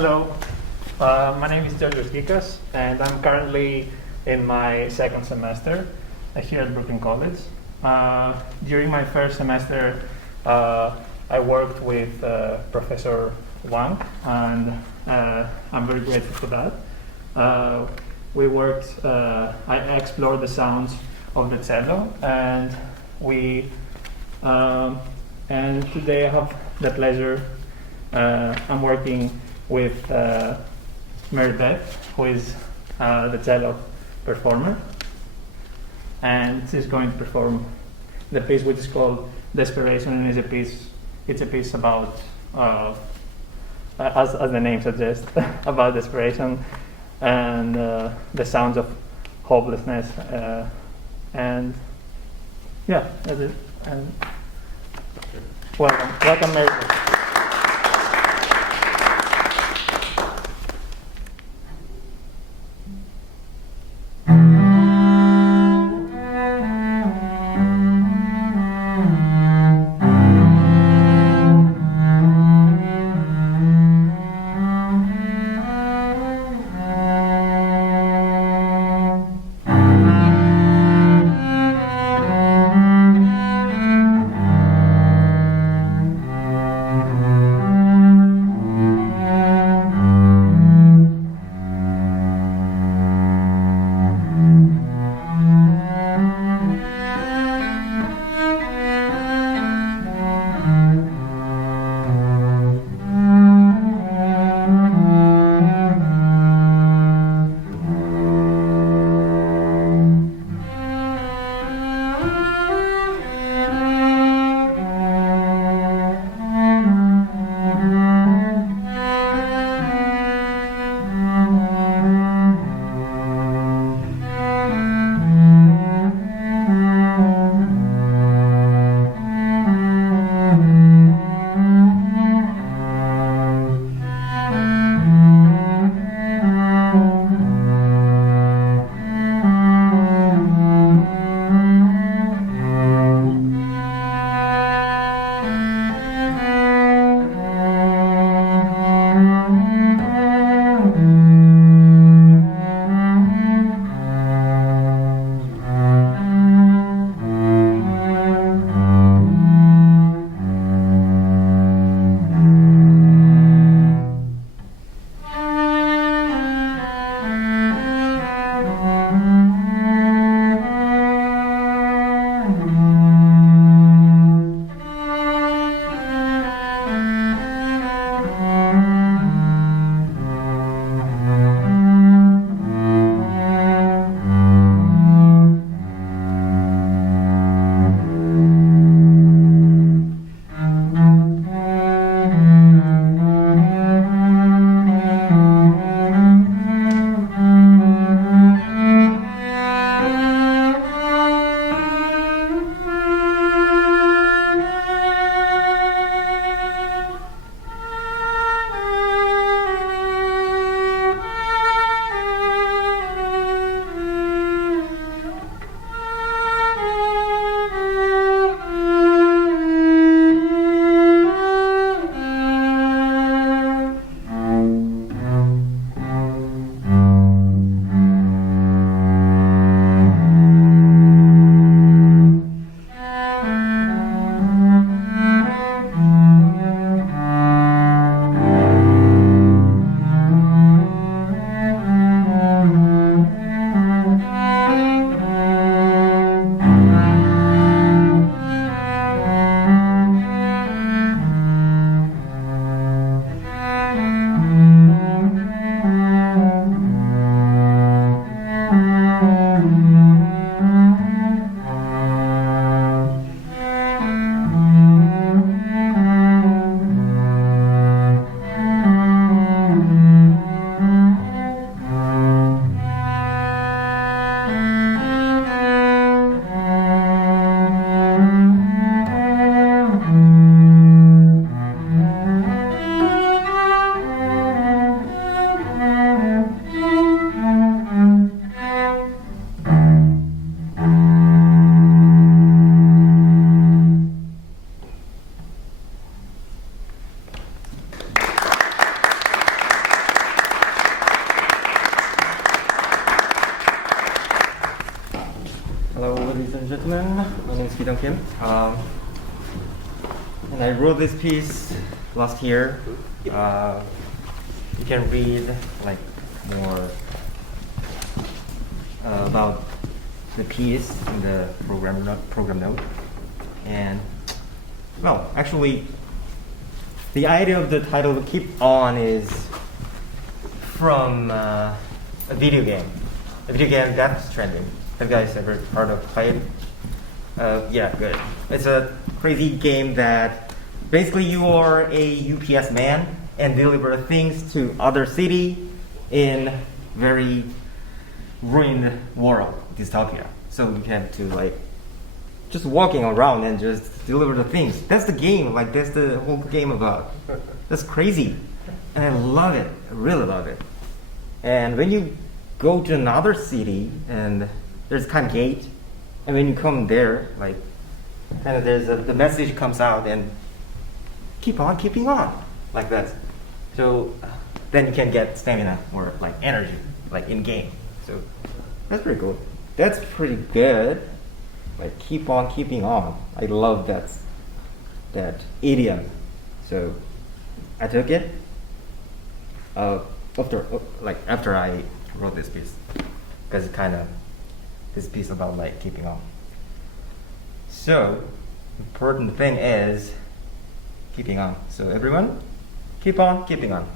Hello, my name is Georgios Gikas, and I'm currently in my second semester here at Brooklyn College. During my first semester, I worked with Professor Wang, and I'm very grateful for that. I explored the sounds of the cello, and and today I have the pleasure. I'm working with Meredith, who is the cello performer, and she's going to perform the piece which is called Desperation, and it's a piece about, as the name suggests, about desperation and the sounds of hopelessness, and yeah, that's it. And welcome, Meredith. and gentlemen, my name is Ki Kim, and I wrote this piece last year. You can read like more about the piece in the program note. And well, actually, the idea of the title "Keep On" is from a video game Death Stranding. Have you guys ever heard of it? Yeah, good. It's a crazy game that basically you are a UPS man and deliver things to other city in very ruined world, dystopia. So you have to like just walking around and just deliver the things. That's the game. Like that's the whole game about. That's crazy, and I love it. I really love it. And when you go to another city and there's kind of gate, and when you come there, like kind of the message comes out and keep on keeping on, like that. So then you can get stamina or like energy, like in game. So that's pretty cool. That's pretty good. Like keep on keeping on. I love that idiom. So I took it after I wrote this piece, because it kind of this piece about like keeping on. So important thing is keeping on. So everyone, keep on keeping on.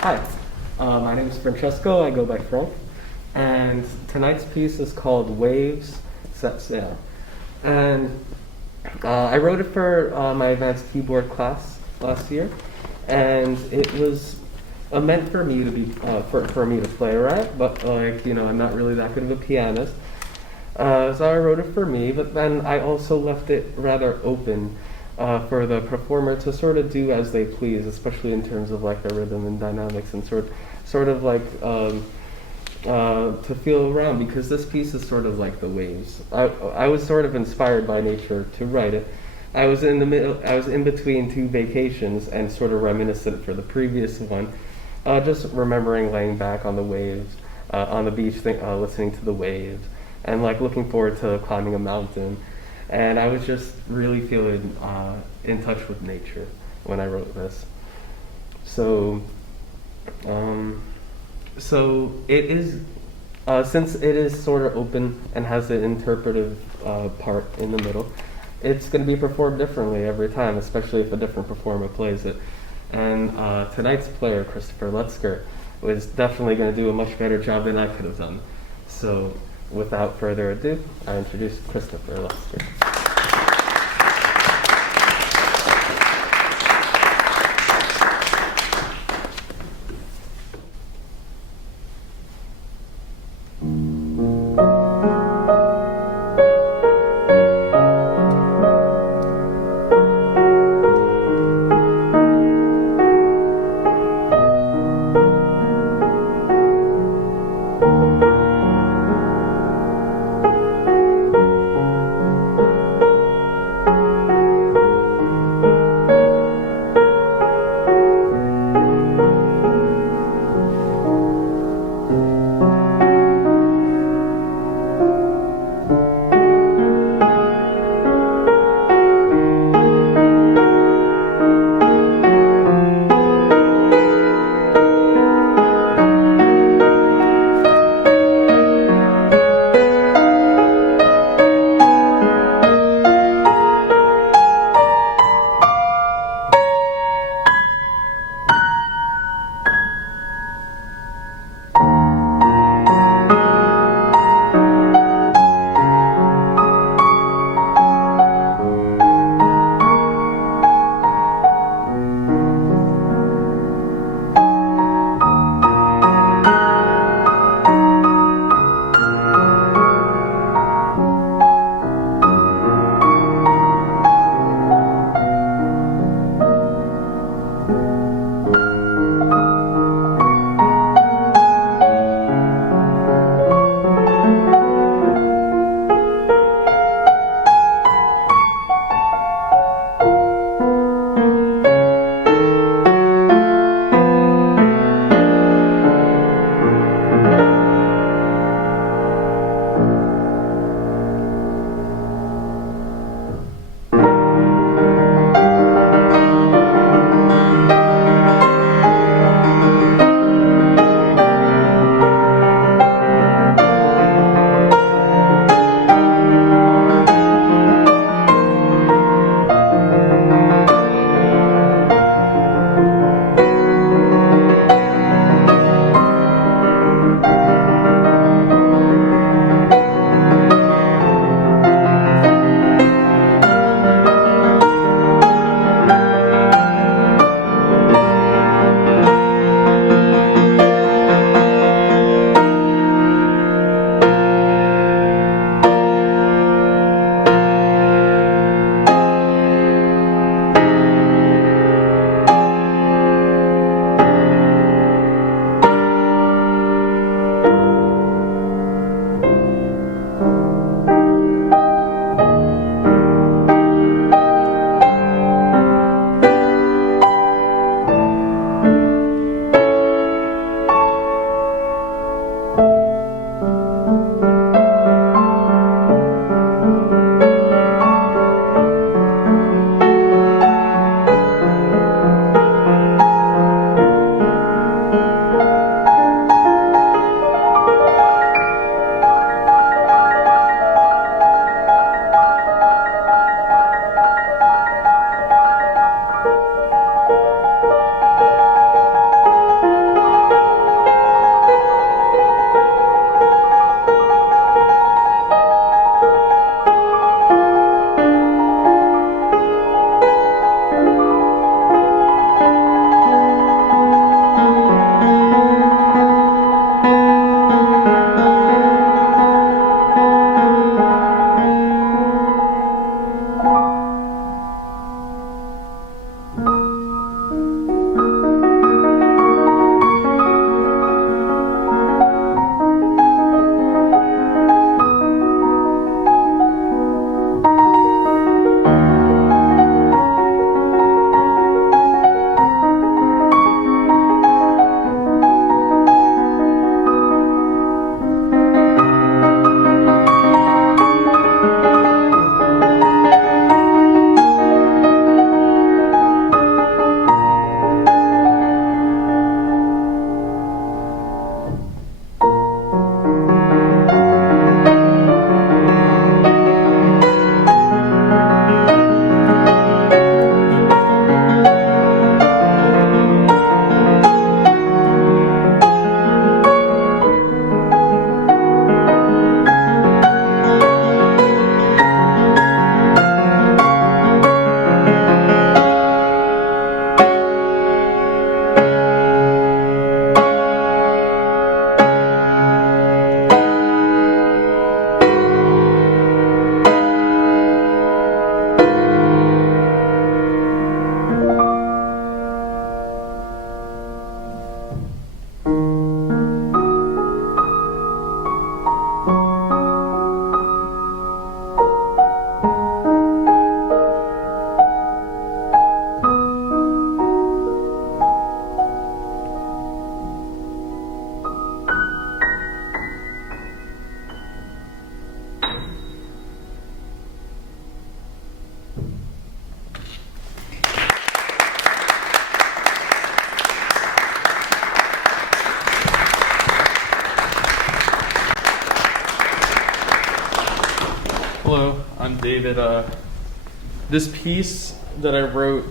Hi, my name is Francesco. I go by Frank, and tonight's piece is called Waves Set Sail. And I wrote it for my advanced keyboard class last year, and it was meant for me to be for me to play around. But I'm not really that good of a pianist, so I wrote it for me. But then I also left it rather open for the performer to sort of do as they please, especially in terms of like the rhythm and dynamics and sort of like to feel around, because this piece is sort of like the waves. I was sort of inspired by nature to write it. I was in between two vacations and sort of reminiscent for the previous one, just remembering laying back on the waves, on the beach, listening to the waves, and like looking forward to climbing a mountain. And I was just really feeling in touch with nature when I wrote this. So it is, since it is sort of open and has an interpretive part in the middle, it's going to be performed differently every time, especially if a different performer plays it. And tonight's player, Christopher Lutzker, was definitely going to do a much better job than I could have done. So without further ado, I introduce Christopher Lutzker. I'm David. This piece that I wrote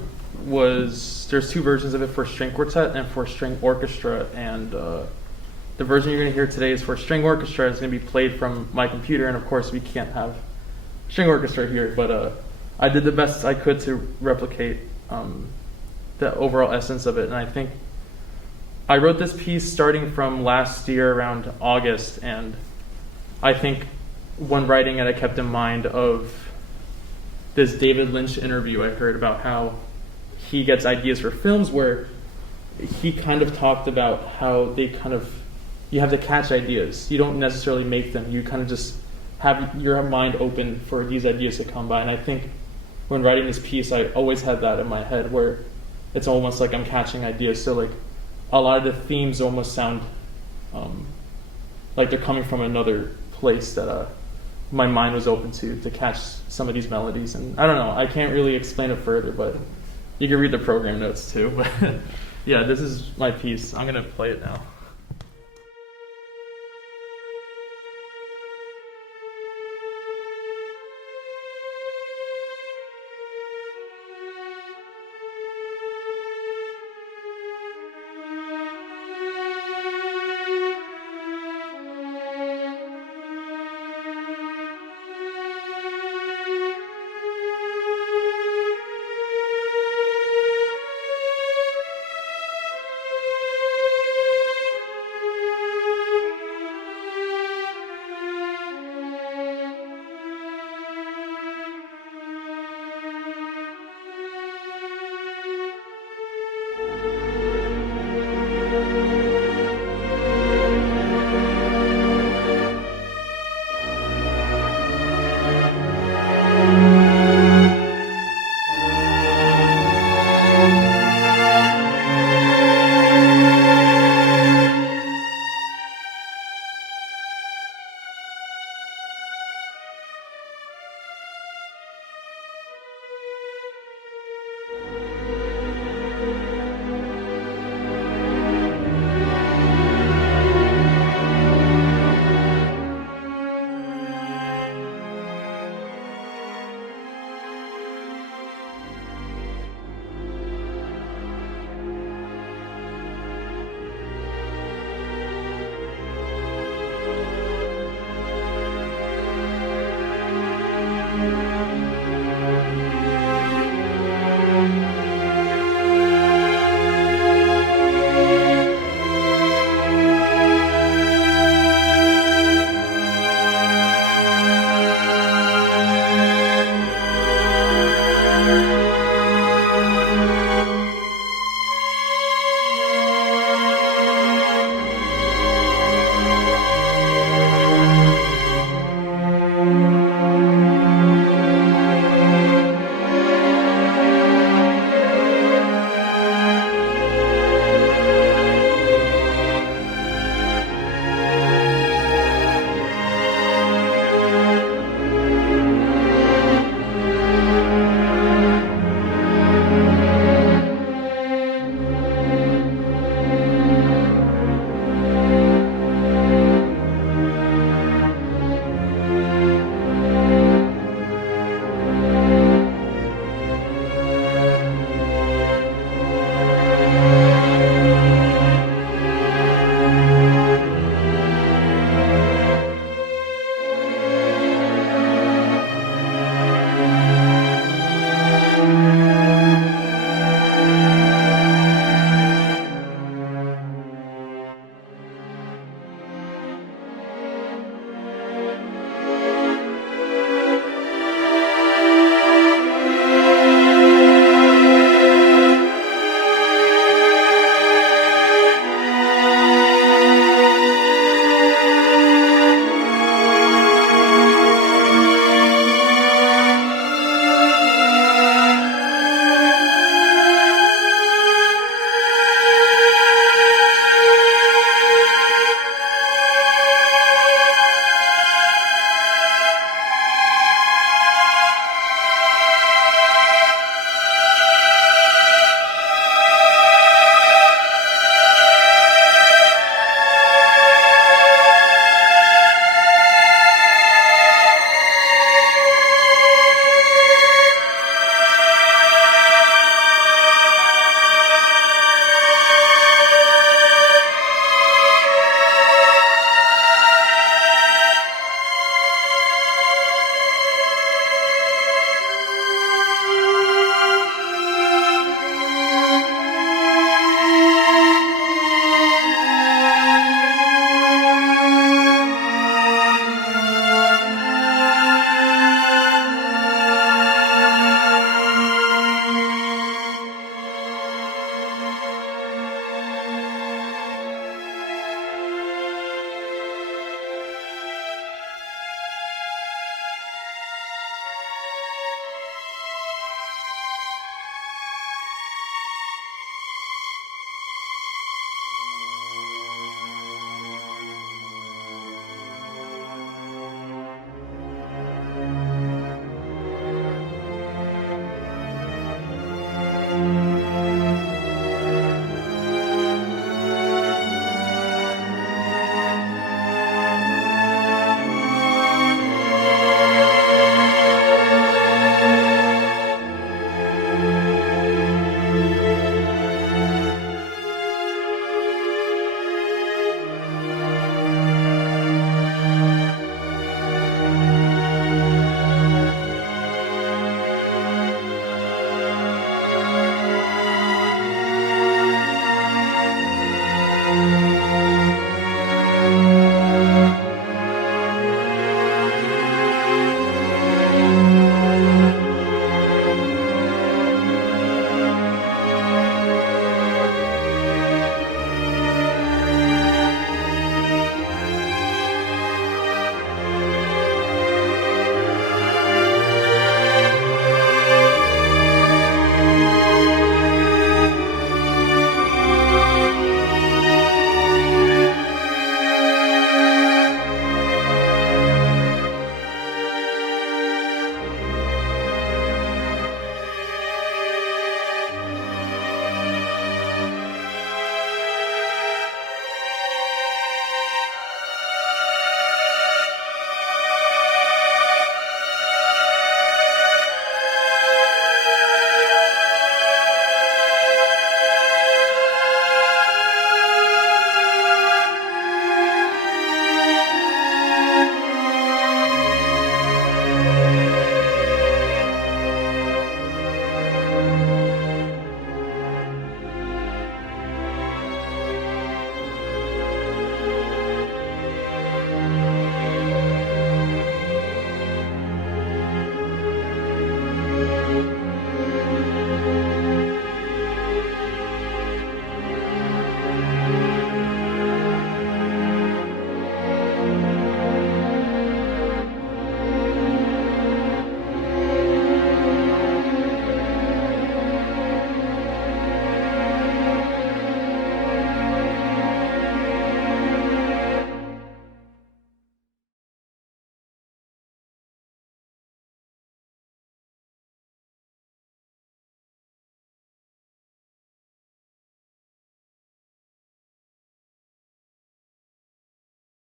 there's two versions of it, for string quartet and for string orchestra, and the version you're going to hear today is for string orchestra. It's going to be played from my computer, and of course we can't have string orchestra here, but I did the best I could to replicate the overall essence of it. And I think I wrote this piece starting from last year around August, and I think when writing it I kept in mind of this David Lynch interview I heard about how he gets ideas for films, where he kind of talked about how you have to catch ideas. You don't necessarily make them. You kind of just have your mind open for these ideas to come by. And I think when writing this piece, I always had that in my head, where it's almost like I'm catching ideas. So like a lot of the themes almost sound like they're coming from another place that my mind was open to catch some of these melodies. And I don't know, I can't really explain it further, but you can read the program notes too. But yeah, this is my piece. I'm going to play it now.